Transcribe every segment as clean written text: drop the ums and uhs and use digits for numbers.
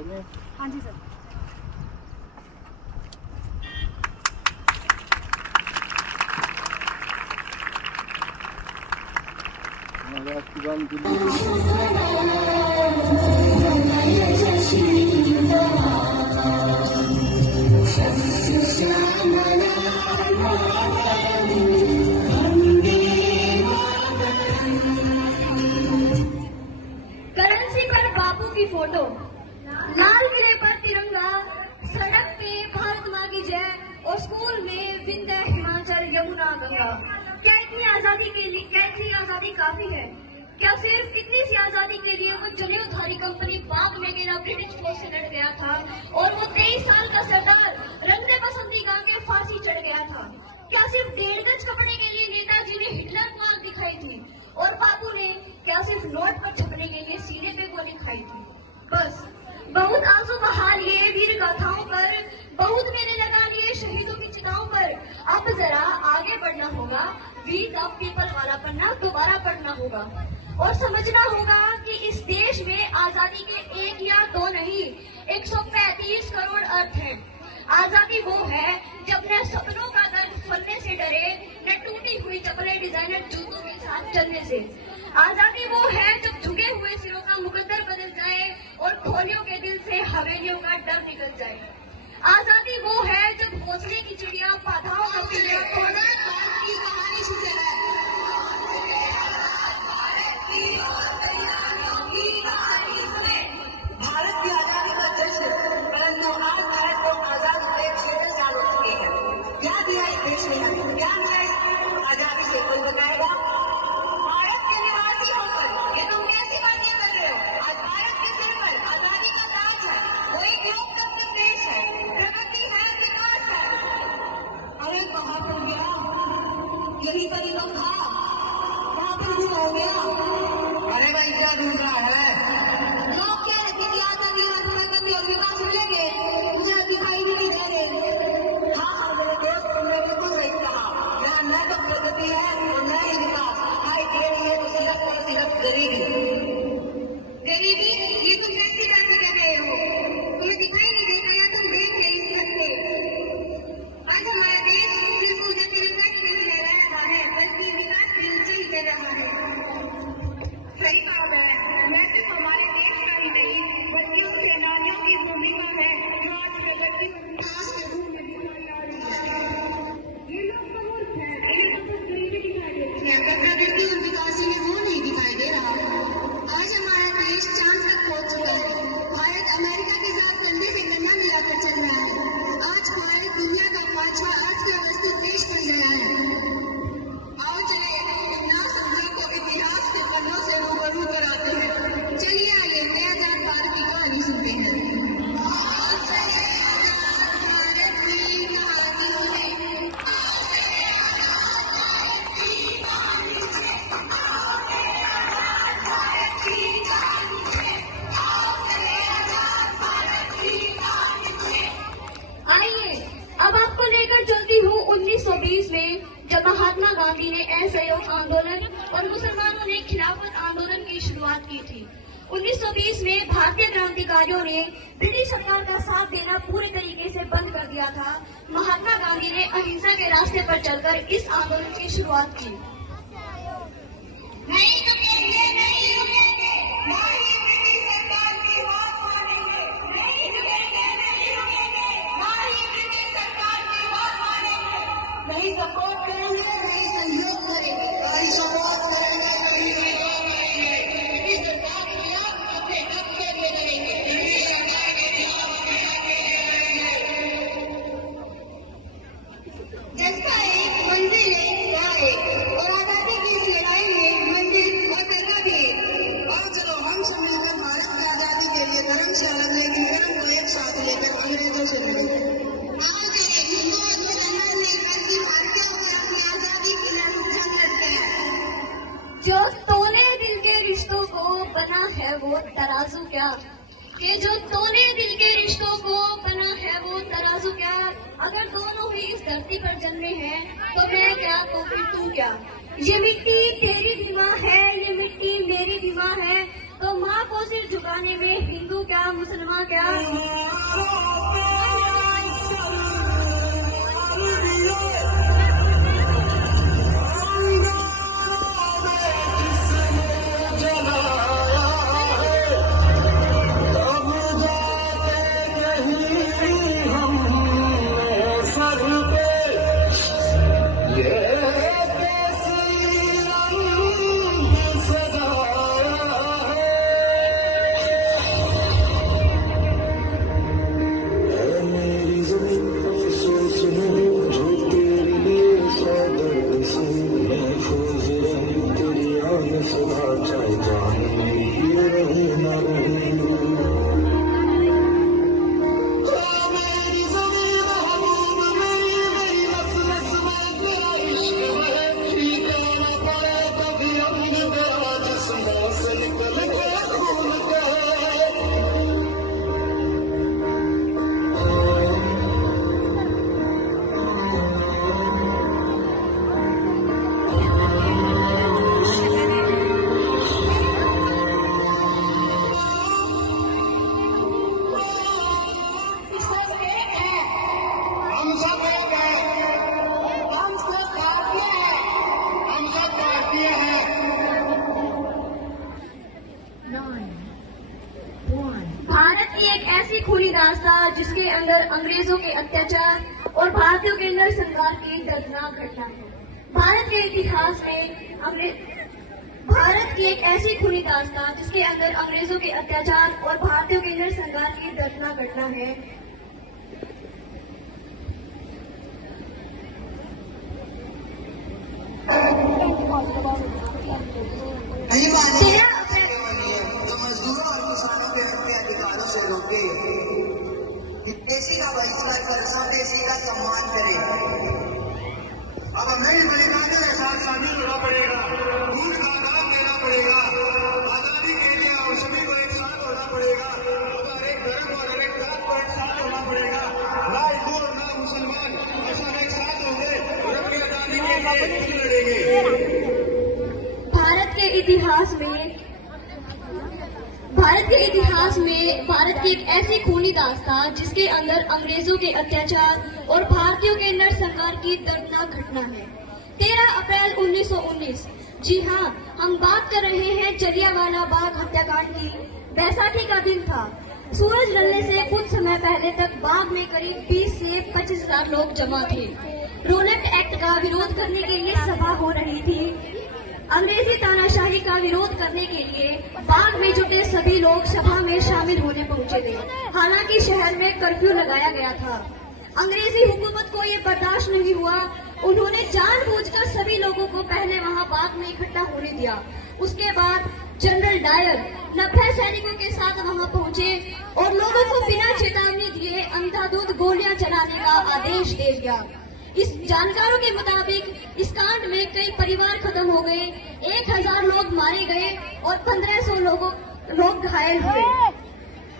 हाँ जी sir. Currency पर बापू की फोटो, लाल किले पर तिरंगा, सड़क पे भारत माँ की जय और स्कूल में विंध्य हिमाचल यमुना गंगा। क्या इतनी आजादी काफी है? क्या सिर्फ इतनी सी आजादी के लिए वो जनेऊधारी कंपनी बाग में गिरा ब्रिटिश फोर्स से लड़ गया था और वो 23 साल का सरदार रंगने बसंती गा के फांसी चढ़ गया था? क्या सिर्फ 1.5 गज कपड़े के लिए नेताजी ने हिटलर को आग दिखाई थी और बापू ने क्या सिर्फ नोट पर छपने के लिए सीने पे गोली खाई थी? बस बहुत आंसू बहा लिए वीर गाथाओं पर, बहुत मेले लगा लिए शहीदों की चिताओं पर। अब जरा आगे बढ़ना होगा, वी द पीपल वाला पन्ना दोबारा पढ़ना होगा और समझना होगा कि इस देश में आजादी के 1 या 2 नहीं 135 करोड़ अर्थ हैं। आजादी वो है जब न सपनों का दर्द फलने से डरे, न टूटी हुई चप्पलें डिजाइनर जूतों के साथ चलने से। आजादी वो है जब झुके हुए सिरों का मुकद्दर बदल जाए और खोलियों के दिल से हवेलियों का डर निकल जाए। आजादी वो है जब घोंसले की चिड़िया बाधाओं का पिंजरा तोड़ने की कहानी सुने। भारत की आजादी का जश्न, परंतु आज भारत को आजाद हुए 66 साल हो चुके हैं। क्या दिया इस देश में, क्या मिला इस आजादी से, कोई बताएगा? भारत के निवासी होकर ये तुम कैसी बातें कर रहे हो? आज भारत के सिर पर आजादी का ताज है, वो एक लोकतंत्र देश है, प्रगति है, विकास है। अरे कहाँ पर गया? यही पर ही तो था, कहाँ पर गुम हो गया? अरे भाई क्या ढूंढ रहा है? लोग क्या रहते कि आजादी और प्रगति और विकास मिलेंगे, मुझे दिखाई भी नहीं दे रहे। हाँ मेरे दोस्त, तुमने बिल्कुल सही कहा, यहाँ न तो प्रगति है और न ही विकास। भाई के लिए तो सिर्फ और सिर्फ गरीबी। गरीबी? ये तुम कैसी बातें कर रहे हो? तुम्हें दिखाई नहीं देता या तुम देख नहीं सकते? आज हमारा देश सिर्फ मुझे तिरंगा ही नहीं लहरा रहा है, बल्कि विकास की ऊंचाई कर रहा है। सही बात है, मैं सिर्फ हमारे देश का ही नहीं बल्कि उन सेनानियों की भूमिका है जो आज प्रगति और विकास के रूप में दिखाई आ रही है। ये लोग तो मूर्ख हैं, इन्हें तो कुछ गरीबी दिखाई देती है, पर प्रगति और विकास में वो नहीं दिखाई दे रहा। आज हमारा देश चांद तक पहुंच चुका है। भारत अमेरिका के साथ कंधे से कंधा मिलाकर चल रहा है। आज भारत दुनिया का 5वां अर्थव्यवस्थित देश बन गया है। आओ चलिए नव संघर्ष को इतिहास के पन्नों से रूबरू कराते हैं। चलिए आइए नया आजाद भारत की कहानी सुनते हैं। आइए अब आपको लेकर चलती हूँ 1920 में, जब महात्मा गांधी ने असहयोग आंदोलन और मुसलमानों ने खिलाफत आंदोलन की शुरुआत की थी। 1920 में भारतीय क्रांतिकारियों ने ब्रिटिश सरकार का साथ देना पूरे तरीके से बंद कर दिया था। महात्मा गांधी ने अहिंसा के रास्ते पर चलकर इस आंदोलन की शुरुआत की। नहीं रुकेंगे, नहीं रुकेंगे, ना ही ब्रिटिश सरकार की बात मानेंगे। नहीं रुकेंगे, नहीं रुकेंगे, ना ही ब्रिटिश सरकार की बात मानेंगे। नहीं सपोर्ट करेंगे, नहीं सहयोग करेंगे, नहीं सपोर्ट करेंगे, नहीं सहयोग करेंगे। ब्रिटिश सरकार के खिलाफ अपने हक के लिए लड़ेंगे। ब्रिटिश सरकार के खिलाफ अपने हक के लिए लड़ेंगे। जिसका एक मंजिल है वह एक, और आजादी की इस लड़ाई में मंजिल और जगह भी एक। और चलो हम सब मिलकर भारत की आजादी के लिए धर्मशाला में धर्म को एक साथ लेकर अंग्रेजों से लड़े। आओ चले हिंदू और मुसलमान मिलकर की भारतीयों को अपनी आजादी की जंग लड़ते हैं। जो तोने दिल के रिश्तों को बना है वो तराजू क्या, कि जो तोने दिल के रिश्तों को बना है वो तराजू क्या। अगर दोनों ही इस धरती पर जन्मे हैं तो मैं क्या तो फिर तू क्या। ये मिट्टी तेरी भी माँ है, ये मिट्टी मेरी भी माँ है, तो माँ को सिर झुकाने में हिंदू क्या मुसलमान क्या? भारत की एक ऐसी खुली दास्तां जिसके अंदर अंग्रेजों के अत्याचार और भारतीयों के अंदर संघार की दर्दनाक घटना है। भारत के इतिहास में भारत की एक ऐसी खुली दास्तां जिसके अंदर अंग्रेजों के अत्याचार और भारतीयों के अंदर संघार की दर्दनाक घटना है। नहीं माने तो मजदूरों और किसानों के अपने अधिकारों से रोके, विदेशी का बहिष्कार कर स्वदेशी का सम्मान करे। अब हमें भी बलिदान के साथ शामिल होना पड़ेगा, खून का दान देना पड़ेगा, आजादी के लिए हम सभी को एक साथ होना पड़ेगा। अब हर एक धर्म और हर एक जात को एक साथ होना पड़ेगा। ना हिंदू और ना मुसलमान, सब एक साथ होंगे और अपनी आजादी के लिए लड़ेंगे। भारत की एक ऐसी खूनी दास्तां जिसके अंदर अंग्रेजों के अत्याचार और भारतीयों के अंदर संघार की दर्दनाक घटना है। 13 अप्रैल 1919, जी हाँ, हम बात कर रहे हैं जलियांवाला बाग हत्याकांड की। बैसाखी का दिन था। सूरज ढलने से कुछ समय पहले तक बाग में करीब 20 से 25,000 लोग जमा थे। रोलेट एक्ट का विरोध करने के लिए सभा हो रही थी। अंग्रेजी तानाशाही का विरोध करने के लिए बाग में जुटे सभी लोग सभा में शामिल होने पहुंचे थे। हालांकि शहर में कर्फ्यू लगाया गया था। अंग्रेजी हुकूमत को ये बर्दाश्त नहीं हुआ। उन्होंने जानबूझकर सभी लोगों को पहले वहां बाग में इकट्ठा होने दिया। उसके बाद जनरल डायर 90 सैनिकों के साथ वहां पहुंचे और लोगों को बिना चेतावनी दिए अंधाधुंध गोलियां चलाने का आदेश दे दिया। इस जानकारों के मुताबिक इस कांड में कई परिवार खत्म हो गए, 1000 लोग मारे गए और 1500 लोग घायल हुए।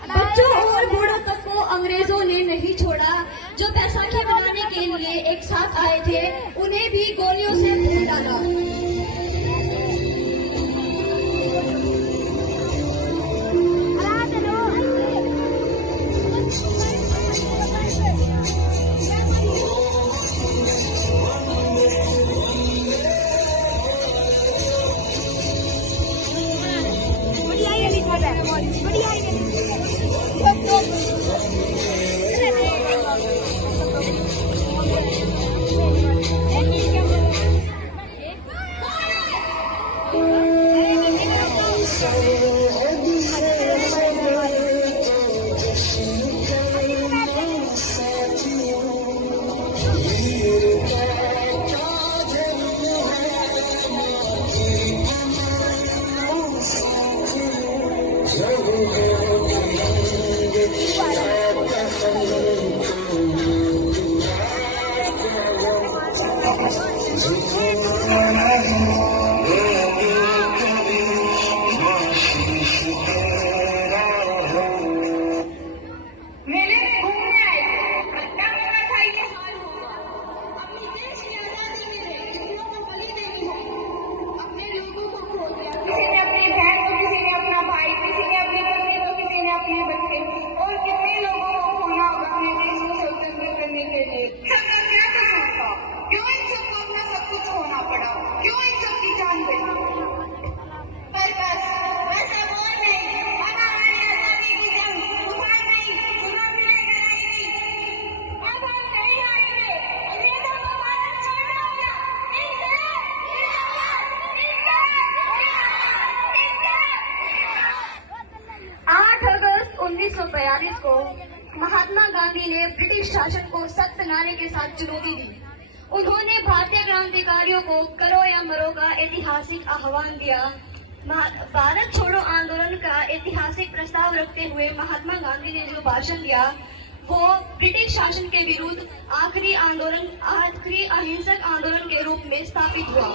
बच्चों और बूढ़ों तक को अंग्रेजों ने नहीं छोड़ा। जो बैसाखी मनाने के लिए एक साथ आए थे, उन्हें भी गोलियों से भून डाला। 1942 को महात्मा गांधी ने ब्रिटिश शासन को सख्त नारे के साथ चुनौती दी। उन्होंने भारतीय क्रांतिकारियों को करो या मरो का ऐतिहासिक आह्वान दिया। भारत छोड़ो आंदोलन का ऐतिहासिक प्रस्ताव रखते हुए महात्मा गांधी ने जो भाषण दिया वो ब्रिटिश शासन के विरुद्ध आखिरी अहिंसक आंदोलन के रूप में स्थापित हुआ।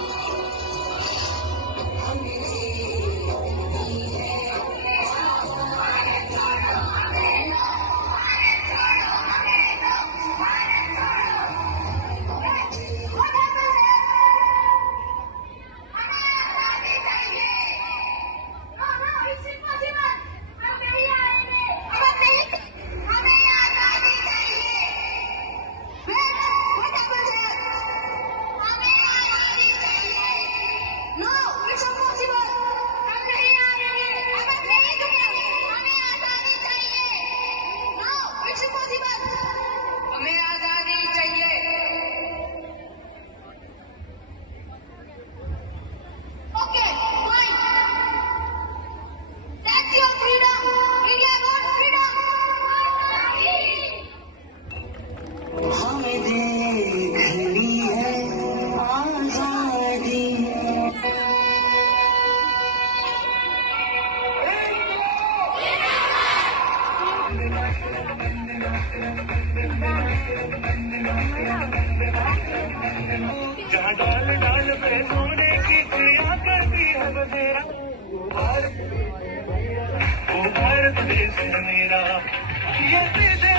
जहाँ डाल डाल पे सोने की चिड़िया करती है बसेरा, वो भारत देश है मेरा, ये देश है